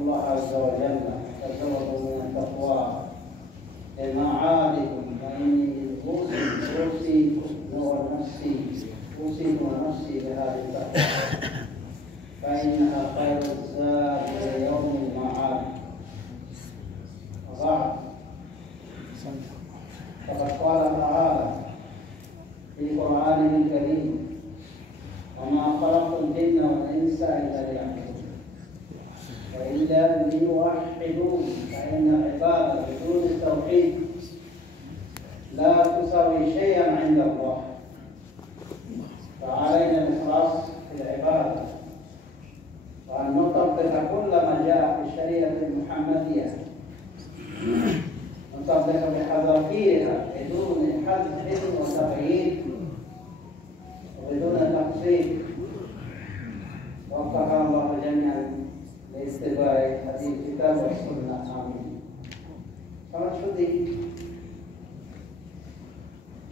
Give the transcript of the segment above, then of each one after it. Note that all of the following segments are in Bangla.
الله عز وجل تزودوا من التقوى لمعادكم فإني أوصيكم ونفسي بهذه التقوى فإنها خير الزاد ليوم المعاد. وبعد فقد قال تعالى في قرآنه الكريم: وما خلقت الجن والإنس إلا ليعبدون وإلا ليوحدون فإن العبادة بدون التوحيد لا تساوي شيئا عند الله. فعلينا الإخلاص في العبادة وأن نطبق كل ما جاء في الشريعة المحمدية، نطبق بحذافيرها بدون حذف وتقييد وبدون تقصير. وفقنا الله جميعا لاتباع هذه الكتاب والسنة. آمين. فمشهدي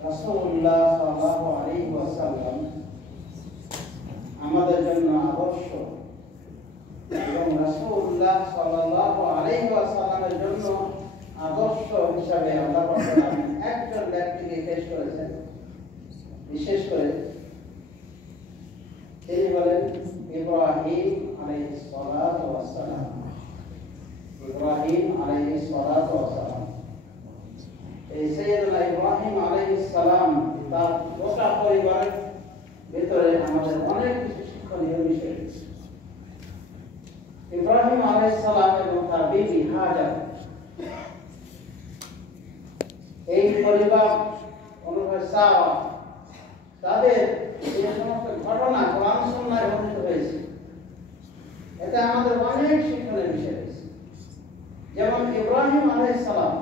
রাসূলুল্লাহ সাল্লাল্লাহু আলাইহি ওয়াসাল্লাম আমাদের জন্য আদর্শ এবং রাসূলুল্লাহ সাল্লাল্লাহু আলাইহি ওয়াসাল্লামের জন্য আদর্শ হিসাবে আল্লাহ রাব্বুল আলামিন একজন ব্যক্তিকে পেশ করেছেন। বিশেষ করে তিনি বলেন ইব্রাহিম আলাইহিস সালাতু ওয়াস সালাম। ইব্রাহিম আলাইহিস সালাতু ওয়াস সালাম, এই সাইয়্যিদুনা ইব্রাহিম আলাইহিস সালাম তার গোটা পরিবারের ভিতরে আমাদের অনেক কিছু শিক্ষণীয় বিষয় আছে। ইব্রাহিম আলাইহিস সালাম এবং তার বিবি হাজার, এই পরিবার অনুযায়ী সারা, তাদের যে সমস্ত ঘটনা কোরআন সুন্নাহয় বর্ণিত হয়েছে, এতে আমাদের অনেক শিক্ষণীয় বিষয় আছে। যেমন ইব্রাহিম আলাইহিস সালাম,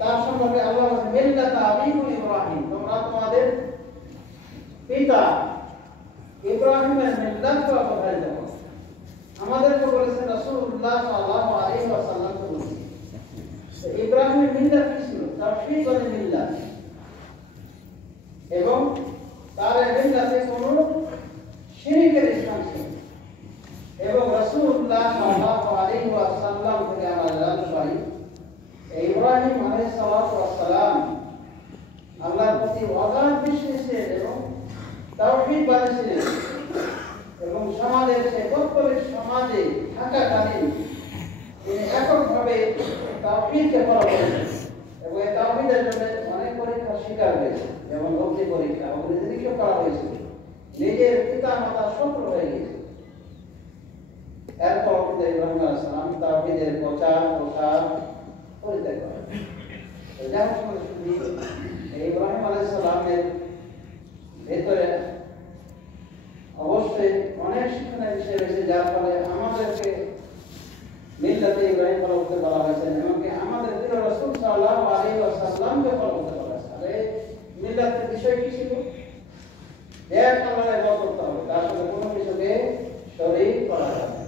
তার সম্পর্কে আল্লাহ বলেন মিল্লাতা আবিকুম ইব্রাহিম, তোমরা তোমাদের পিতা ইব্রাহিমের মিল্লাতকে অপসারিত করো। আমাদেরকে বলেছেন রাসূলুল্লাহ সাল্লাল্লাহু আলাইহি ওয়াসাল্লাম বলেছেন ইব্রাহিমের মিল্লাত কি ছিল? তাওহীদ ওয়াল মিল্লাত, এবং তার মিল্লাতে কোনো শিরকের স্থান ছিল। এবং রাসূলুল্লাহ সাল্লাল্লাহু আলাইহি ওয়াসাল্লাম থেকে আমরা জানতে পারি ইব্রাহিম আলাইহিস সালাতু ওয়াস সালাম আল্লাহর প্রতি অগাধ বিশ্বাসী ছিলেন এবং তাওহীদবাদী ছিলেন, এবং সমাজের একত্রিত সমাজে থাকাকালীন তিনি এককভাবে তাওহীদকে ফলো করেছেন এবং এই তাওহীদের জন্য অনেক পরীক্ষার শিকার হয়েছে। যেমন অগ্নি পরীক্ষা, অগ্নিপরীক্ষা করা হয়েছিল, নিজের পিতা মাতা শত্রু হয়ে গেছে। এরপর ইব্রাহিম আলাইহিস সালাম তাওহীদের প্রচার প্রসার করতে করেন। যার সময় ইব্রাহিম আলাইহিস সালামের ভেতরে অবশ্যই অনেক শিক্ষণীয় বিষয় রয়েছে, যার ফলে আমাদেরকে মিল্লাতে ইব্রাহিম ফলো করতে বলা হয়েছে, এমনকি আমাদের প্রিয় রাসূল সাল্লাল্লাহু আলাইহি ওয়াসাল্লামকে ফলো করতে বলা হয়েছে। আর এই মিল্লাতের বিষয় কি ছিল? এক আল্লাহর ইবাদত করতে হবে, তার সাথে কোনো কিছুকে শরীক করা যাবে না।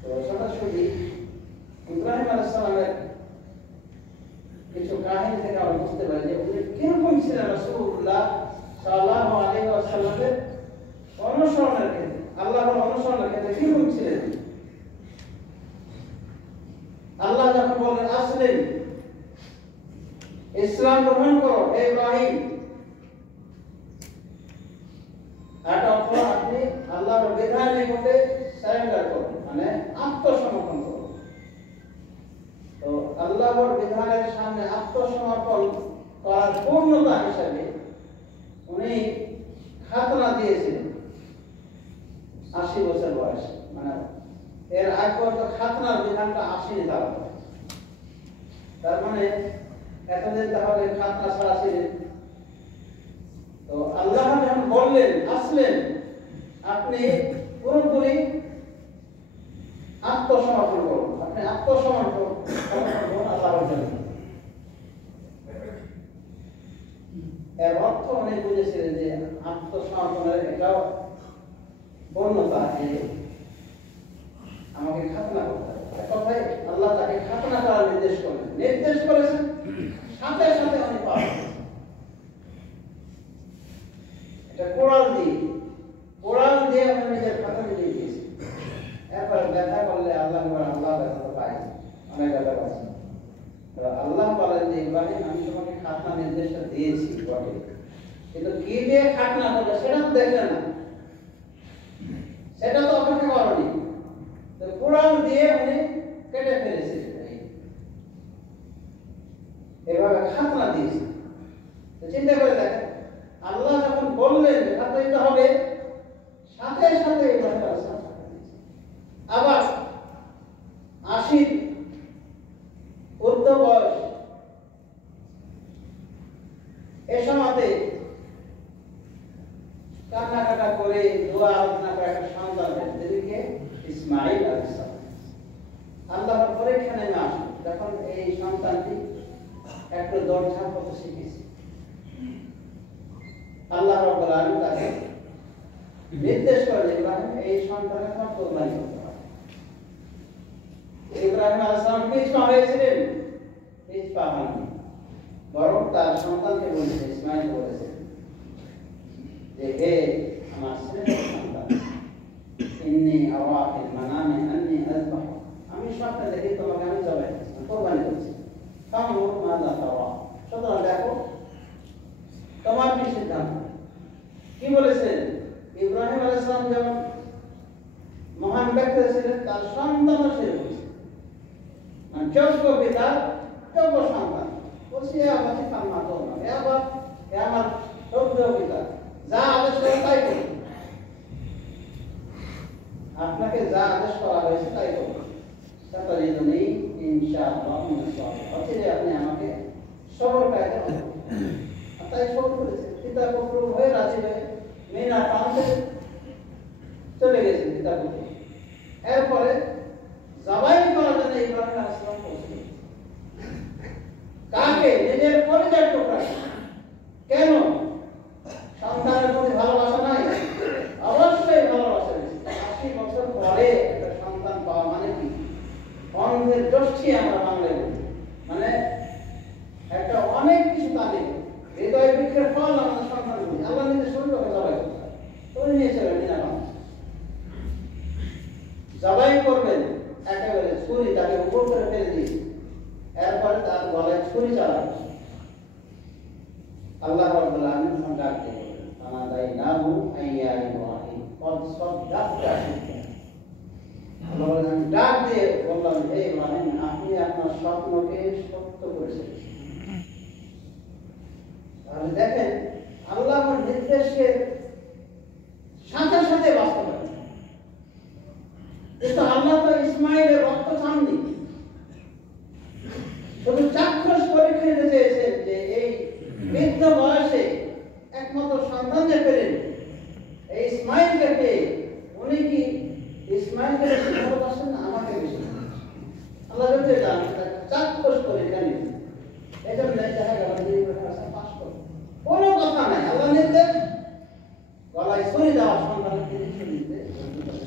তো সরাসরি ইব্রাহিম আলাইহিস সালামের কিছু কাহিনী থেকে আমরা বুঝতে পারি যে উনি কিরকম ছিলেন রাসূলুল্লাহ সাল্লাল্লাহু আলাইহি ওয়াসাল্লামের অনুসরণের ক্ষেত্রে, আল্লাহর অনুসরণের ক্ষেত্রে কিরকম ছিলেন। আল্লাহ যখন বলেন আসলিম, ইসলাম গ্রহণ করো হে ইব্রাহিম, এটা অর্থ আপনি আল্লাহর বিধানের নিকটে সারেন্ডার করুন, মানে আত্মসমর্পণ করুন। তো আল্লাহর বিধানের সামনে আত্মসমর্পণ করার পূর্ণতা হিসেবে উনি খাতনা দিয়েছিলেন 80 বছর বয়সে, মানে এর আগ পর্যন্ত খাতনার বিধানটা আসেনি তার। তার মানে এতদিন তাহলে খাতনা ছাড়া ছিলেন। তো আল্লাহ যখন বললেন আসলেন, আপনি পুরোপুরি আত্মসমর্পণ করুন, আপনি আত্মসমর্পণ করুন আল্লাহর জন্য। এর অর্থ উনি বুঝেছিলেন যে আত্মসমর্পণের এটাও পূর্ণতা, যে আমাকে খাতনা করতে হবে। কথায় আল্লাহ তাকে খাতনা করার নির্দেশ করেছেন, সাথে সাথে উনি পাবেন। এটা কোরআন দিয়ে উনি নিজের খাতনা দিয়ে আল্লাহ বলেন যে ইব্রাহিম আমি তোমাকে খাতনা নির্দেশটা দিয়েছি বটে, কিন্তু কি দিয়ে খাতনা করবে সেটা তো দেখলে না, সেটা তো অপেক্ষা করনি, তো কোরআন দিয়ে উনি কেটে ফেলেছে, এভাবে খাতনা দিয়েছে। তো চিন্তা করে দেখেন, আল্লাহ যখন বললেন খাতনা দিতে হবে, সাথে সাথে ইব্রাহিম আলাইহিস সালাম আবার 80 ঊর্ধ্ব বয়স, এ সময়তে কান্নাকাটা করে দোয়া আলোচনা করে একটা সন্তান দেন, যেদিকে ইসমাঈল আলাইহিস সালাম। আল্লাহর পরীক্ষা নেমে আসে যখন এই সন্তানটি একটু দৌড়ঝাঁপ করতে শিখেছে, আল্লাহ রাব্বুল আলামিন তাকে নির্দেশ করেন ইব্রাহিম এই সন্তানের নাম কোরবানি করতে হবে। ইব্রাহিম আলাইহিস সালাম পিছপা হয়েছিলেন, পিছপা হননি, বরং তার সন্তানকে বলেছে, ইসমাঈল বলেছে যে হে আমার শ্রেষ্ঠ সন্তান, ইন্নী আরা ফিল মানামি আন্নী আযবাহু, আমি স্বপ্নে দেখি তোমাকে আমি জবাই করছি, কোরবানি করছি, ফানজুর মাযা তারা, সুতরাং দেখো তোমার কি সিদ্ধান্ত। কি বলেছেন ইব্রাহিম আলাইহিস সালাম যেমন মহান ব্যক্তি ছিলেন, তার সন্তানও সেরকম, মানে যোগ্য পিতা যোগ্য সন্তান, বলছি আমার কান্না করো না, আবার আমার যোগ্য পিতা যা আদেশ করে তাই করুন, আপনাকে যা আদেশ করা হয়েছে তাই করুন, সাতারিদুনি ইনশাআল্লাহ মিনাস সাবিরিন, অচিরে আপনি আমাকে সবর কায়দা করুন। তাই সবর করেছে, পিতা পুত্র হয়ে রাজি হয়ে মিনা প্রান্তে চলে গেছেন পিতা পুত্র। এরপরে জবাই করার জন্য ইব্রাহিম আলাইহিস সালাম পৌঁছলেন, কাকে? নিজের পরিবার টুকরা। কেন? সন্তানের প্রতি ভালোবাসা নাই? অবশ্যই ভালোবাসা রয়েছে। 80 বছর পরে একটা সন্তান পাওয়া মানে কি? অন্ধের দৃষ্টি আমরা বাংলায় বলি, মানে একটা অনেক কিছু তালিম, হৃদয় বৃক্ষের ফল আমাদের সন্তান বলি। আল্লাহ নিজের শরীরকে জবাই করতে হয়, তুমি নিয়েছিলেন বিনা কারণে জবাই করবেন, একেবারে ছুরি তাকে উপর করে ফেলে দিয়েছে, এরপরে তার গলায় ছুরি চালাবে। আল্লাহ রাব্বুল আলামিন তখন ডাক দিয়ে বললেন, ফানাদাইনাহু আইয়া ইব্রাহিম কদ সাদ্দাকতা। আল্লাহ বলেন, ডাক দিয়ে বললাম, হে ইব্রাহিম আপনি আপনার স্বপ্নকে সত্য করেছেন। তাহলে দেখেন আল্লাহর নির্দেশকে সাথে সাথে বাস্তবায়ন। কিন্তু আল্লাহ তো ইসমাঈলের রক্ত চাননি, শুধু চাক্ষুষ পরীক্ষা দিতে চেয়েছেন যে এই বৃদ্ধ বয়সে একমাত্র সন্তান যে পেলেন এই ইসমাঈলকে পেয়ে উনি কি ইসমাঈলকে বেশি ভালোবাসেন না আমাকে বেশি? আল্লাহ যদি জানেন চাক্ষুষ পরীক্ষা নিতে, এই জন্য দেখা গেল যে পাস করবে, কোনো কথা নাই, আল্লাহ নির্দেশ গলায় ছুরি দেওয়া সন্তানের তিনি ছুরি দিতে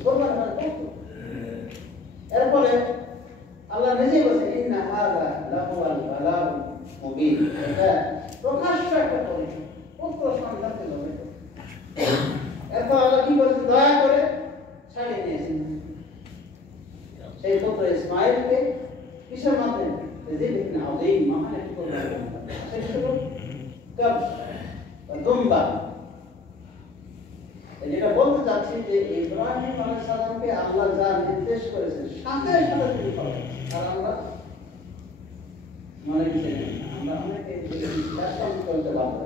কোরবানি করতে। এরপরে আল্লাহ নিজে বলেছেন, ইন্না হাযা লাহুয়াল বালাউল মুবিন, এটা প্রকাশ্য একটা পরীক্ষা, পুত্র সন্তানকে জবাই করতে। এরপর আল্লাহ কি বলেছেন, দয়া করে ছাড়িয়ে নিয়েছেন সেই পুত্র ইসমাঈলকে, কিসের মাধ্যমে? যিবহিন আযীম, মহান একটি কোরবানি, সেটা হলো কবশ বা দুম্বা। যেটা বলতে চাচ্ছি যে ইব্রাহিম আলাইহিস সালামকে আল্লাহ যা নির্দেশ করেছেন সাথে সাথে তিনি করেন। আর আমরা মনে কিছু নেই, আমরা অনেকে ফ্যাশন করতে বাধ্য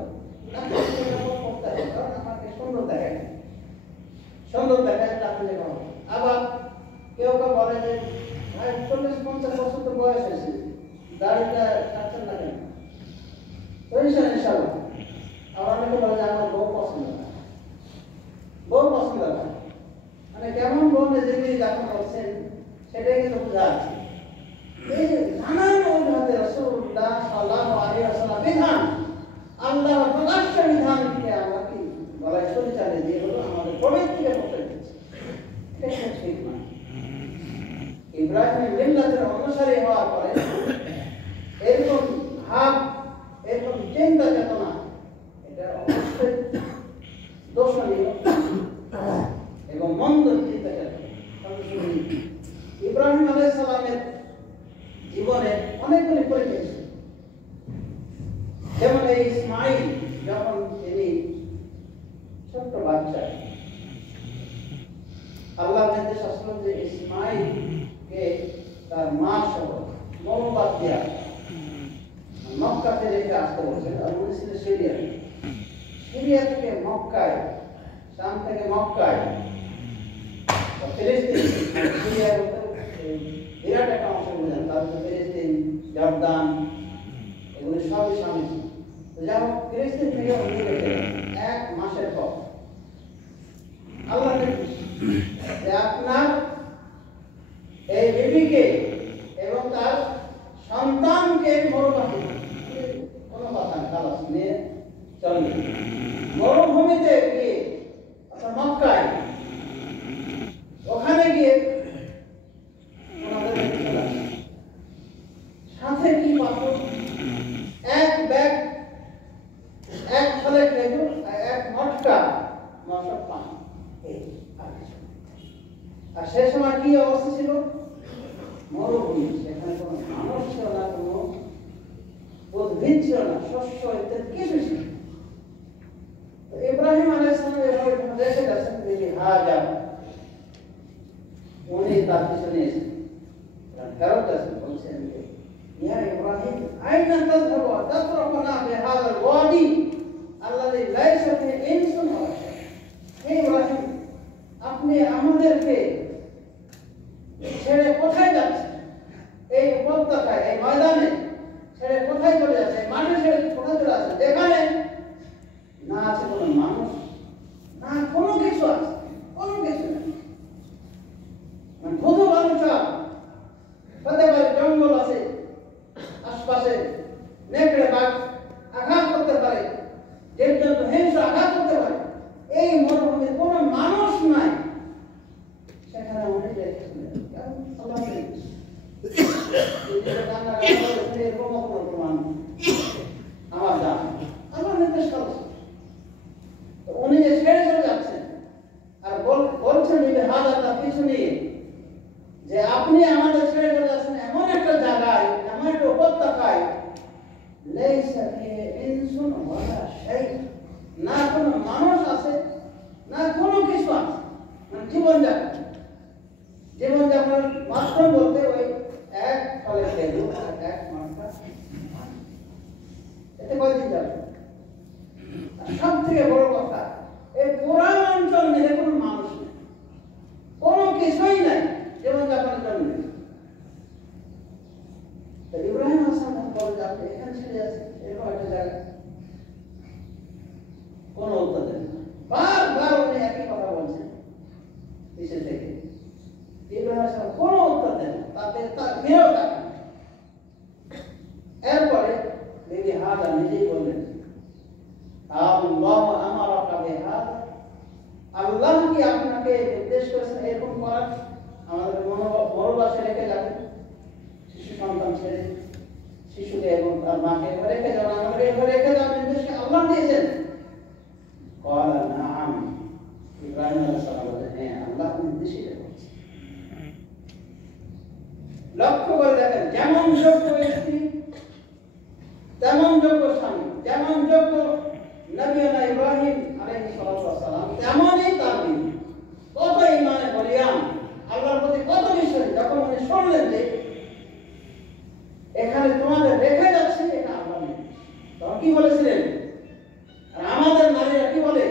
হই, কারণ আমাকে সুন্দর দেখায়, সুন্দর দেখায় আপনি যে করেন। আবার কেউ কেউ বলে যে ভাই 40-50 বছর তো বয়স হয়েছে, দাড়িটা কাটছেন না কেন? তো ইনশাআল্লাহ। আবার অনেকে বলে যে আমার বউ পছন্দ না, বউ পছন্দ না, মানে কেমন বউ যিনি যখন করছেন সেটাই কিন্তু বোঝা আছে। এই যে নানান অজুহাতে রাসূলুল্লাহ সাল্লাল্লাহু আলাইহি ওয়াসাল্লাম বিধান, আল্লাহর প্রকাশ্য বিধানকে আমরা কি গলায় ছুরি চালিয়ে দিয়ে হলো আমাদের পবিত্রকে পৌঁছে দিচ্ছে, এটা ঠিক না। ইব্রাহিম মিল্লাতের অনুসারী হওয়ার পরে এরকম ভাব, এরকম চিন্তা চেতনা, এটা অবশ্যই দোষণীয় এবং মন্দ চিন্তা চেতনা। ইব্রাহিম আলাইহিস সালামের জীবনে অনেকগুলি পরীক্ষা ছিল, আল্লাহ নির্দেশ আসলো যে ইসমাঈলকে তার মা সহ মরুবাদ দিয়া মক্কাতে রেখে আসতে বলছেন। আর উনি ছিলেন সিরিয়া থেকে মক্কায়, শাম থেকে মক্কায়, ফিলিস্তিন, সিরিয়ার বিরাট একটা অংশ বুঝলেন, তারপরে ফিলিস্তিন, জর্দান, এগুলো সবই শামিল। তো যাই হোক, ফিলিস্তিন থেকে উনি রেখে 1 মাসের পর আল্লাহ যে আপনার এই বিবিকে এবং তার সন্তানকে মরুভূমিতে, কোনো কথা খালাস নিয়ে চলেন, মরুভূমিতে গিয়ে আপনার মক্কায়, ওখানে গিয়ে সাথে কি পাত্র, 1 ব্যাগ, 1 থালে খেজুর, 1 মটকা মশক পান। আর সে সময় কি অবস্থা ছিল? মরুভূমি, সেখানে কোনো মানুষ ছিল না, কোনো উদ্ভিদ ছিল না, শস্য ইত্যাদি কিছু ছিল। তো ইব্রাহিম আলাইহিস সালাম এভাবে দেখে গেছেন যে হাজার, উনি তার পিছনে এসেছেন, ফেরত গেছেন, বলছেন যে ইয়া ইব্রাহিম আইনা তাযহাবু তাতরুকুনা বিহাযাল ওয়াদি আল্লাযী লাইসা ফীহি ইনসুন ওয়ালা শাই। হে ইব্রাহিম, আপনি আমাদেরকে ছেড়ে কোথায় যাচ্ছেন? এই উপত্যকায়, এই ময়দানে ছেড়ে কোথায় চলে যাচ্ছে? মাঠে ছেড়ে কোথায় চলে যাচ্ছে, যেখানে না আছে কোনো মানুষ, না কোনো কিছু আছে, কোনো কিছু নেই, মানে ধুধু বালুচা, হতে পারে জঙ্গল আছে আশপাশে, নেকড়ে বাঘ আঘাত করতে পারে, জীবজন্তু হিংস্র আঘাত করতে পারে, এই মরুভূমির কোনো মানুষ নাই, সেখানে উনি দেখেছিলেন। আমার জান আল্লাহ নির্দেশ করেছে, উনি যে ছেড়ে চলে যাচ্ছেন আর বলছেন হাজার তার পিছু নিয়ে যে আপনি আমাদের ছেড়ে চলে যাচ্ছেন এমন একটা জায়গায়, এমন একটা উপত্যকায়, লাইসা ফীহি ইনসুন ওয়ালা শাই, না কোনো মানুষ আছে, না কোনো কিছু আছে, মানে জীবনযাপনের মাধ্যম বলতে ওই 1 ফলে খেজুর আর 1 মটকা, এতে কয়দিন যাবে? সব থেকে বড় কথা, এই পুরা অঞ্চল নিয়ে কোনো মানুষ নেই, কোনো কিছুই নাই জীবনযাপনের জন্য। ইব্রাহিম হাসান বলে যে আপনি এখানে ছেড়ে যাচ্ছেন এরকম একটা জায়গা, কোনো উত্তর দেন না, বারবার উনি একই কথা বলছেন পিছন থেকে। ইব্রাহিম হাসান কোনো উত্তর দেন না, তাতে তার ফিরেও থাকে। এরপরে বিবি হাজা নিজেই বললেন, আল্লাহ আমারাকা বিহাযা, আল্লাহ কি আপনাকে নির্দেশ করেছেন এরকম করার? আমাদের মরুবাসে রেখে যাবেন, শিশু সন্তান ছেড়ে, শিশুকে এবং তার মাকে রেখে যাবেন, আমাদের এভাবে রেখে যাওয়ার নির্দেশ কি আল্লাহ দিয়েছেন? ক্বালা নাআম, ইব্রাহিম আলাইহিস সালাম বলেন, হ্যাঁ, আল্লাহ নির্দেশই করেছেন। লক্ষ্য করে দেখেন, যেমন যোগ্য স্ত্রী তেমন যোগ্য স্বামী, যেমন যোগ্য নবিয়ানা ইব্রাহিম আলাইহিস সালাম, তেমনই তার বিবি। কত ঈমানে বলিয়ান, আল্লাহর প্রতি কত বিশ্বাসী। যখন উনি শুনলেন যে এখানে তোমাদের রেখে যাচ্ছে, এটা আল্লাহ নেই, তখন কি বলেছিলেন? আর আমাদের নারীরা কি বলে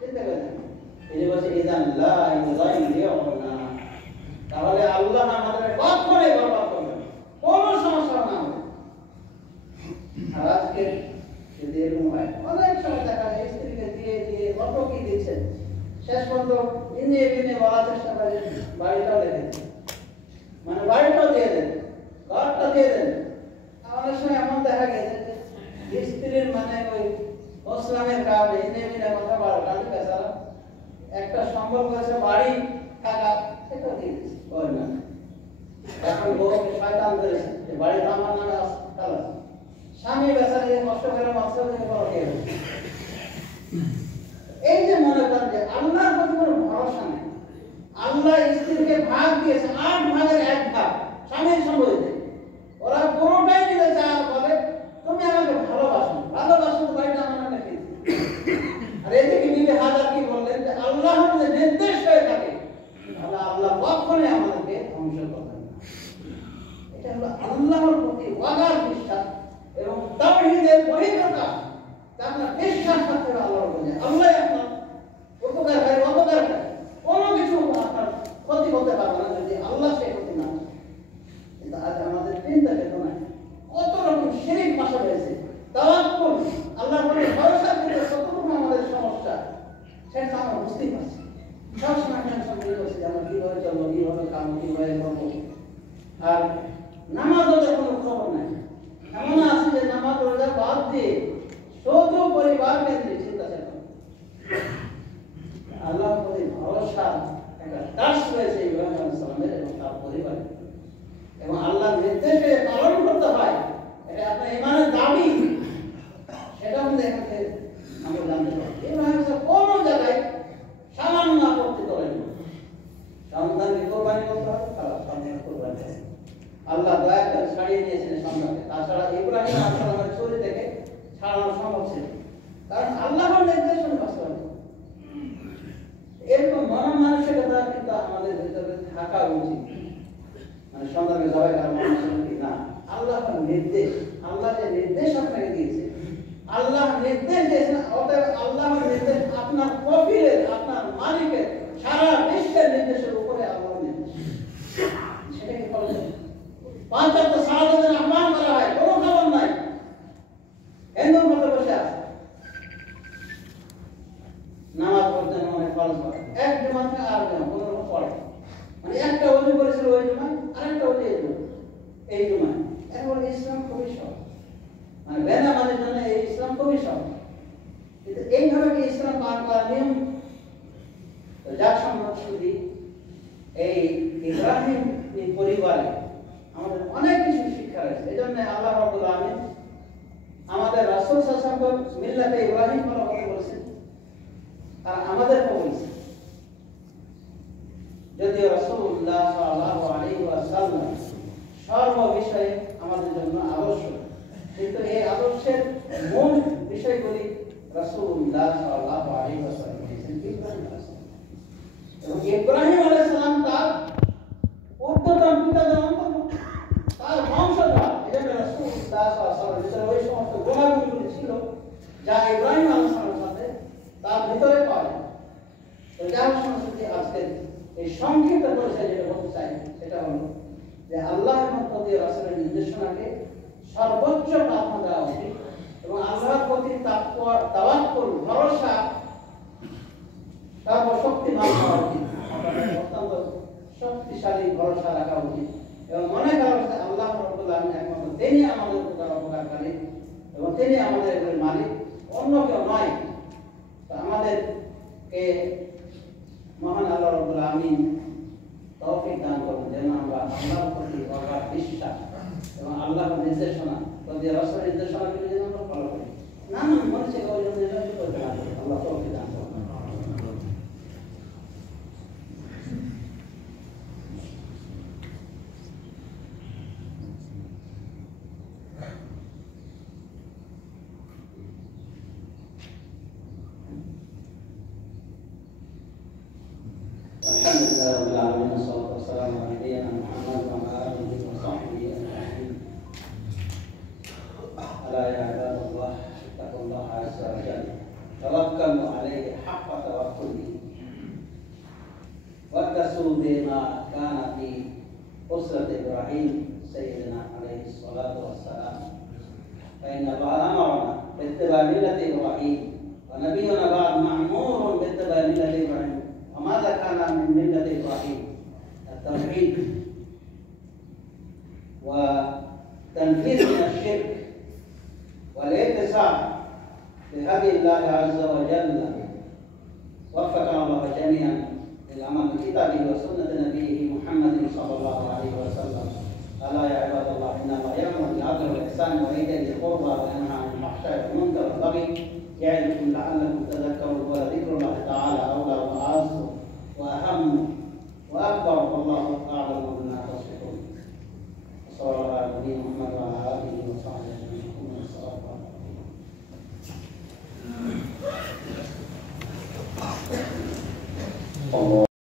চিন্তা করে দেখেন, এই যে বলছে ইযান লা ইউযাইয়ুনা, তাহলে আল্লাহ আমাদের কখনোই বরবাদ করবেন, কোনো সমস্যা না হবে। আর আজকে যদি এরকম হয়, অনেক সময় দেখা যায় স্ত্রীকে দিয়ে দিয়ে কত কি দিচ্ছেন, শেষ পর্যন্ত ইনিয়ে বিনিয়ে বলার চেষ্টা করে বাড়িটাও রেখে দেন, মানে বাড়িটাও দিয়ে দেন, ঘরটা দিয়ে দেন। অনেক সময় এমন দেখা গেছে যে স্ত্রীর মানে ওই ইসলামের কারণে ইনিয়ে বিনিয়ে কথা বলা, কাজে পেশালা একটা সম্ভব হয়েছে বাড়ি থাকা, সেটাও দিয়ে দিচ্ছে। না, এখন বউকে শয়তান ধরেছে যে বাড়িটা আমার নামে খালাস, স্বামী বেচারি কষ্ট করে মাছ থেকে বড় খেয়ে। এই যে মনে করেন যে আল্লাহর প্রতি কোনো ভরসা নেই, আল্লাহ স্ত্রীকে ভাগ দিয়েছে 8 ভাগের 1 ভাগ স্বামীর সম্পত্তিতে, ওরা পুরোটাই নিতে চায়, বলে তুমি আমাকে ভালোবাসো, ভালোবাসো বাড়িটা আমার নামে খেয়ে। আর এদিকে বিবি হাজার কি বললেন যে আল্লাহর যে নির্দেশ হয়ে থাকে আপনার বিশ্বাস থাকতে হবে আল্লাহর উপরে। আল্লাহ আপনার উপকার হয়, অপকার হয়, কোনো কিছু আপনার ক্ষতি করতে পারবে না যদি আল্লাহ সে ক্ষতি না করে। কিন্তু আজ আমাদের চিন্তা চেতনা কত রকম শিরিক ভাষা রয়েছে। তাওয়াক্কুল, আল্লাহর উপরে ভরসা করে কতটুকু আমাদের সমস্যা সেটা আমরা বুঝতেই পারছি। সবসময় টেনশন করে বসে যে আমরা কিভাবে চলবো, কিভাবে খাবো, কিভাবে করবো। আর নামাজও কোনো খবর নাই। এমন আছে যে নামাজ রোজা বাদ দিয়ে শুধু পরিবার কেন্দ্রিক চিন্তা চেতনা। আল্লাহর প্রতি ভরসা একটা দাস রয়েছে ইব্রাহিম আলাইহিস সালামের এবং তার পরিবারের। এবং আল্লাহর নির্দেশে পালন করতে হয়, এটা আপনার ঈমানের দাবি। সেটা আমাদের এখান থেকে আমরা জানতে পারি। ইব্রাহিম কোনো জায়গায় সামান্য আপত্তি করেন না। সন্তানকে কোরবানি করতে হবে, তারা সন্তান কোরবানি করে। আল্লাহ দয়া করে ছাড়িয়ে দিয়েছিলেন সন্তানকে। তাছাড়া ইব্রাহিম আলাইহিস সালামের ছুরি থেকে ছাড়ানো সম্ভব ছিল, কারণ আল্লাহর নির্দেশনা বাস্তবায়ন। এরকম মন মানসিকতা কিন্তু আমাদের ভিতরে থাকা উচিত। মানে সন্তানকে জবাই করা মানুষের না, আল্লাহর নির্দেশ। আল্লাহ যে নির্দেশ আপনাকে দিয়েছে, আল্লাহ নির্দেশ দিয়েছেন, অতএব আল্লাহর নির্দেশ আপনার কফিলের, আপনার মালিকের, সারা বিশ্বের নির্দেশের উপরে আল্লাহর নির্দেশ। সেটাকে ফলো করুন। 5 ওয়াক্ত সালাতের আহ্বান করা হয়, কোনো খবর নাই। হিন্দুর মতো বসে আছে, নামাজ পড়তে মনে ফরজ করে এক জমাত থেকে আর জমা কোনো রকম পড়ে। মানে একটা ওযু করেছিল ওই জমায়, আরেকটা ওযু এই জমায়। এখন ইসলাম খুবই সহজ, মানে বেনামাজের জন্য এই ইসলাম খুবই সহজ। কিন্তু এইভাবে কি ইসলাম পালন করার নিয়ম? তো যার সম্বন্ধে এই ইব্রাহিম পরিবারে আমাদের অনেক কিছু শিক্ষা রয়েছে। এই জন্য আল্লাহ রাব্বুল আলামিন আমাদের রাসূল সাল্লাল্লাহু আলাইহি ওয়াসাল্লাম মিল্লাতে ইব্রাহিম কথা বলেছেন, আর আমাদেরকে বলেছেন। যদিও রাসূলুল্লাহ সাল্লাল্লাহু আলাইহি ওয়াসাল্লাম সর্ব বিষয়ে আমাদের জন্য আদর্শ, কিন্তু এই আদর্শের মূল বিষয়গুলি রাসূলুল্লাহ সাল্লাল্লাহু আলাইহি ওয়াসাল্লাম বলেছেন ইব্রাহিম আলাইহিস সালাম। এবং ইব্রাহিম আলাইহিস সালাম তার উত্তরতম পিতাদের অন্তর্ভুক্ত, তার বংশধর। এজন্য রাসূলুল্লাহ সাল্লাল্লাহু আলাইহি ওয়াসাল্লাম ওই সমস্ত গুণাবলীগুলি ছিল যা ইব্রাহিম আলাইহিস সালামের সাথে তার ভিতরে পাওয়া যায়। তো যার সংস্কৃতি আজকে এই সংক্ষিপ্ত পরিচয় যেটা বলতে চাই সেটা হলো যে আল্লাহর প্রতি রাসূলের নির্দেশনাকে সর্বোচ্চ প্রাধান্য দেওয়া উচিত এবং আল্লাহর প্রতি তাওয়াক্কুল, ভরসা সর্বশক্তিমান হওয়া উচিত। অত্যন্ত শক্তিশালী ভরসা রাখা উচিত এবং মনে করা উচিত আল্লাহ রাব্বুল আলামিন একমাত্র তিনি আমাদের উপকারকারী এবং তিনি আমাদের মালিক, অন্য কেউ নয়। তো আমাদেরকে মহান আল্লাহ রাব্বুল আলামিন তৌফিক দান করুন যেন আমরা আল্লাহর প্রতি অগাধ বিশ্বাস এবং আল্লাহর নির্দেশনা, প্রতি রাসূলের নির্দেশনাগুলি যেন আমরা ফলো করি। নানান মানুষের ওই জন্য করতে না পারি। আল্লাহ তৌফিক দান করুন। الحمد لله رب العالمين والصلاة والسلام على نبينا محمد وعلى آله وصحبه أجمعين. ألا يا عباد الله اتقوا الله عز وجل توكلوا عليه حق توكله واتصلوا بما كان في أسرة إبراهيم سيدنا عليه الصلاة والسلام، فإن الله أمرنا باتباع ملة إبراهيم ونبينا بعد مأمور باتباع ملة إبراهيم. وماذا كان من ملة إبراهيم؟ التوحيد وتنفيذ من الشرك والاتصال بهدي الله عز وجل. وفقنا الله جميعا للعمل بكتابه وسنته